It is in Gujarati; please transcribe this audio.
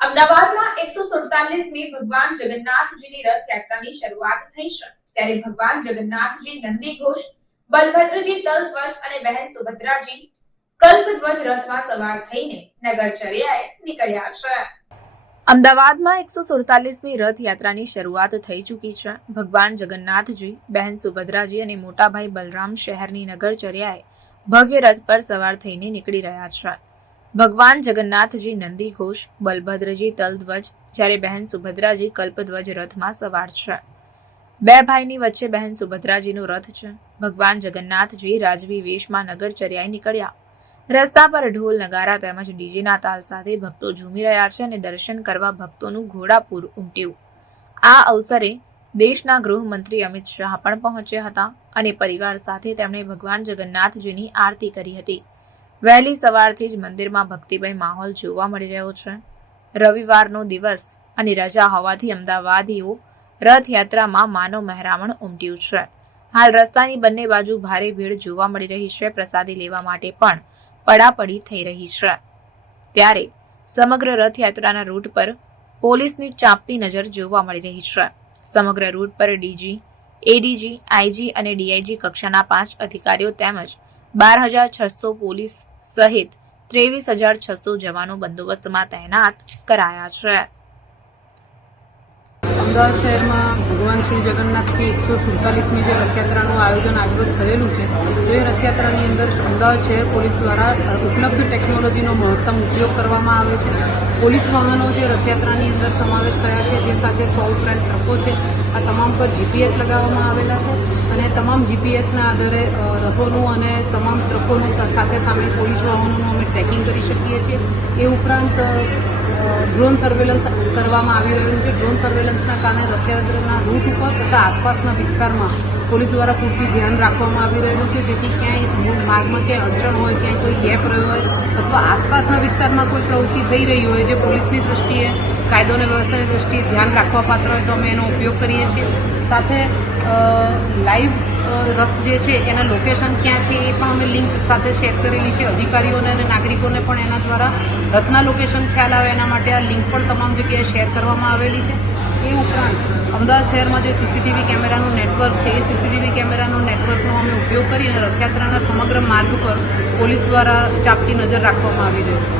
અમદાવાદમાં 147મી ભગવાન જગન્નાથજીની રથયાત્રાની શરૂઆત થઈ છે ત્યારે ભગવાન જગન્નાથજી નંદી ઘોષ, બલભદ્રજી તલધ્વજ અને બહેન સુભદ્રાજી કલ્પધ્વજ રથમાં સવાર થઈને નગરચર્યાએ નીકળ્યા છે। અમદાવાદમાં 147મી રથયાત્રાની શરૂઆત થઈ ચૂકી છે। ભગવાન જગન્નાથજી, બહેન સુભદ્રાજી અને મોટાભાઈ બલરામ શહેરની નગરચર્યાએ ભવ્ય રથ પર સવાર થઈને નીકળી રહ્યા છે। ભગવાન જગન્નાથજી નંદી ઘોષ, બલભદ્રજી તલધ્વજ જ્યારે બહેન સુભદ્રાજી કલ્પધ્વજ રથમાં સવાર છે। બે ભાઈની વચ્ચે બહેન સુભદ્રાજીનો રથ છે। ભગવાન જગન્નાથજી રાજવી વેશમાં નગરચર્યાએ નીકળ્યા। રસ્તા પર ઢોલ નગારા તેમજ ડીજેના તાલ સાથે ભક્તો ઝૂમી રહ્યા છે અને દર્શન કરવા ભક્તોનું ઘોડાપૂર ઉમટ્યું। આ અવસરે દેશના ગૃહમંત્રી અમિત શાહ પણ પહોંચ્યા હતા અને પરિવાર સાથે તેમણે ભગવાન જગન્નાથજીની આરતી કરી હતી। વહેલી સવારથી જ મંદિરમાં ભક્તિમય માહોલ જોવા મળી રહ્યો છે। રવિવારનો દિવસ અને રજા હોવાથી અમદાવાદીઓ રથયાત્રામાં માનવ મહેરામણ ઉમટ્યું છે। હાલ રસ્તાની બંને બાજુ ભારે ભીડ જોવા મળી રહી છે। પ્રસાદી લેવા માટે પણ પડાપડી થઈ રહી છે। ત્યારે સમગ્ર રથયાત્રાના રૂટ પર પોલીસની ચાંપતી નજર જોવા મળી રહી છે। સમગ્ર રૂટ પર ડીજી, એડીજી, આઈજી અને ડીઆઈજી કક્ષાના 5 અધિકારીઓ તેમજ 12,600 પોલીસ સહિત 23,600 જવાનો બંદોબસ્તમાં તૈનાત કરાયા છે। અમદાવાદ શહેરમાં ભગવાન શ્રી જગન્નાથની 147મી જે રથયાત્રાનું આયોજન આજરોજ થયેલું છે, એ રથયાત્રાની અંદર અમદાવાદ શહેર પોલીસ દ્વારા ઉપલબ્ધ ટેકનોલોજીનો મહત્તમ ઉપયોગ કરવામાં આવે છે। પોલીસ વાહનો જે રથયાત્રાની અંદર સમાવેશ થયા છે તે સાથે 100 ઉપરાંત ટ્રકો છે। આ તમામ પર જીપીએસ લગાવવામાં આવેલા છે અને તમામ જીપીએસના આધારે રથોનું અને તમામ ટ્રકોનું સાથે સામેલ પોલીસ વાહનોનું અમે ટ્રેકિંગ કરી શકીએ છીએ। એ ઉપરાંત ડ્રોન સર્વેલન્સ કરવામાં આવી રહ્યું છે। ડ્રોન સર્વેલન્સના કારણે રથયાત્રાના રૂટ ઉપર તથા આસપાસના વિસ્તારમાં પોલીસ દ્વારા પૂરતી ધ્યાન રાખવામાં આવી રહ્યું છે, જેથી ક્યાંય માર્ગમાં ક્યાંય અડચણ હોય, ક્યાંય કોઈ ગેપ રહ્યો હોય અથવા આસપાસના વિસ્તારમાં કોઈ પ્રવૃત્તિ થઈ રહી હોય જે પોલીસની દ્રષ્ટિએ, કાયદો અને વ્યવસ્થાની દ્રષ્ટિએ ધ્યાન રાખવા પાત્ર હોય તો અમે એનો ઉપયોગ કરીએ છીએ। સાથે લાઈવ રથ જે છે એના લોકેશન ક્યાં છે એ પણ અમે લિંક સાથે શેર કરેલી છે। અધિકારીઓને અને નાગરિકોને પણ એના દ્વારા રથના લોકેશન ખ્યાલ આવે એના માટે આ લિંક પણ તમામ જગ્યાએ શેર કરવામાં આવેલી છે। એ ઉપરાંત અમદાવાદ શહેરમાં જે સીસીટીવી કેમેરાનું નેટવર્ક છે એ સીસીટીવી કેમેરાનું નેટવર્કનો અમે ઉપયોગ કરીને રથયાત્રાના સમગ્ર માર્ગ પર પોલીસ દ્વારા ચાંપતી નજર રાખવામાં આવી રહી છે।